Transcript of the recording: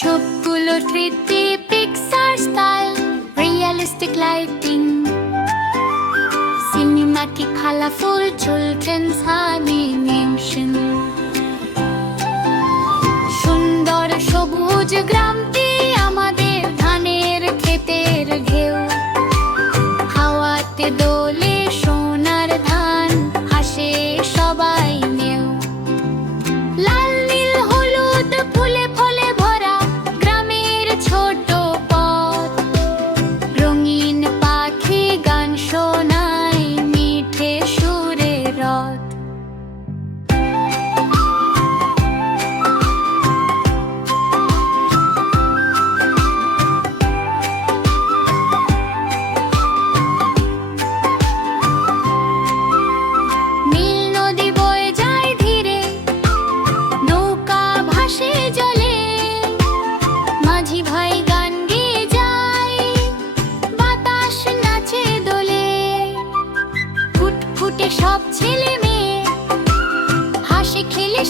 সবগুলো 3D Pixar style, realistic lighting, cinematic colourful children's animation. সুন্দর সবুজ গ্রামটি আমাদের ধানের ক্ষেতের ঢেউ, হাওয়াতে দোলে সোনার ধান, হাসে সবাই নেউ। লাল নীল হলুদ ফুলে ফলে ভরা গ্রামের ছোট পথ, রঙিন পাখি গান শোনায় মিঠে সুরে রথ। নীল নদী বয়ে যায় ধীরে, নৌকা ভাসে জলে, মাঝি ভাই গান গেয়ে যায়, বাতাস নাচে দোলে। ফুটফুটে সব ছেলে মেয়ে হাসে খেলে